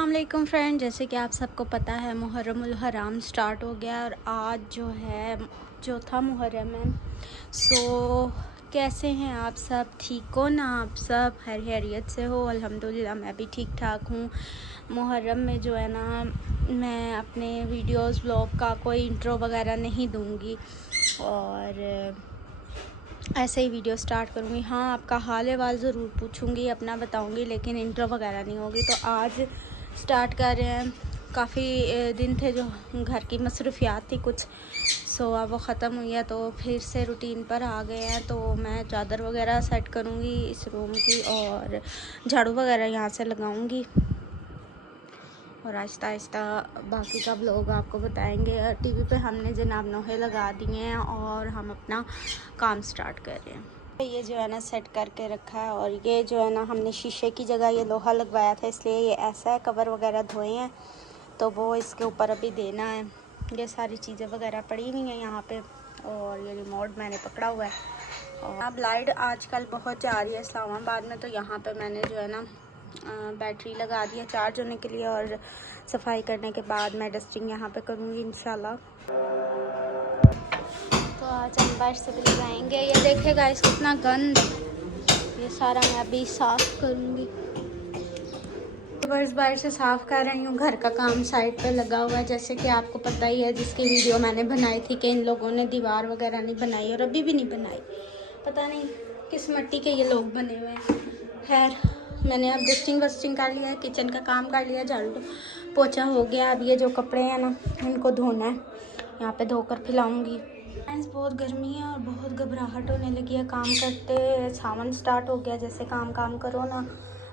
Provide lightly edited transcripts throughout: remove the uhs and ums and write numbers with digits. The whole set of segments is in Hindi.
अस्सलाम वालेकुम फ्रेंड। जैसे कि आप सबको पता है मुहर्रमुल हराम स्टार्ट हो गया और आज जो है चौथा मुहर्रम है। कैसे हैं आप सब? ठीक हो ना? आप सब खैरियत से हो? अल्हम्दुलिल्लाह मैं भी ठीक ठाक हूँ। मुहर्रम में जो है ना मैं अपने वीडियोस व्लॉग का कोई इंट्रो वगैरह नहीं दूँगी और ऐसे ही वीडियो स्टार्ट करूँगी। हाँ, आपका हाल अहवाल ज़रूर पूछूँगी, अपना बताऊँगी, लेकिन इंट्रो वगैरह नहीं होगी। तो आज स्टार्ट कर रहे हैं। काफ़ी दिन थे जो घर की मसरूफियात थी कुछ, अब वो ख़त्म हुई है तो फिर से रूटीन पर आ गए हैं। तो मैं चादर वगैरह सेट करूँगी इस रूम की और झाड़ू वगैरह यहाँ से लगाऊँगी और आहिस्ता आहिस्ता बाकी का ब्लॉग आपको बताएंगे। टीवी पे हमने जनाब नोहे लगा दिए हैं और हम अपना काम स्टार्ट कर रहे हैं। ये जो है ना सेट करके रखा है और ये जो है ना हमने शीशे की जगह ये लोहा लगवाया था, इसलिए ये ऐसा है। कवर वगैरह धोए हैं तो वो इसके ऊपर अभी देना है। ये सारी चीज़ें वगैरह पड़ी हुई हैं यहाँ पे और ये रिमोट मैंने पकड़ा हुआ है। और अब लाइट आजकल बहुत जा रही है इस्लामाबाद में, तो यहाँ पे मैंने जो है ना बैटरी लगा दी है चार्ज होने के लिए और सफाई करने के बाद मैं डस्टिंग यहाँ पे करूँगी इंशाल्लाह। तो आज हम बाहर से भी लगाएंगे। ये देखें गाइस कितना गंद, ये सारा मैं अभी साफ़ करूँगी। बस बाहर से साफ़ कर रही हूँ। घर का काम साइड पे लगा हुआ है, जैसे कि आपको पता ही है, जिसकी वीडियो मैंने बनाई थी कि इन लोगों ने दीवार वगैरह नहीं बनाई और अभी भी नहीं बनाई। पता नहीं किस मिट्टी के ये लोग बने हुए हैं। खैर, मैंने अब डस्टिंग वस्टिंग कर लिया है, किचन का काम कर लिया, झाड़ू पोछा हो गया। अब ये जो कपड़े हैं ना इनको धोना है, यहाँ पे धोकर फैलाऊँगी। बहुत गर्मी है और बहुत घबराहट होने लगी है काम करते। सावन स्टार्ट हो गया, जैसे काम करो ना,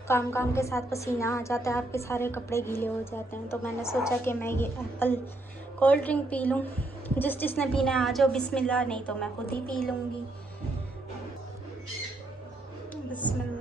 काम के साथ पसीना आ जाता है, आपके सारे कपड़े गीले हो जाते हैं। तो मैंने सोचा कि मैं ये एप्पल कोल्ड ड्रिंक पी लूँ। जिसने पीना आ जाओ बिस्मिल्लाह, नहीं तो मैं खुद ही पी लूँगी। बिस्मिल्लाह।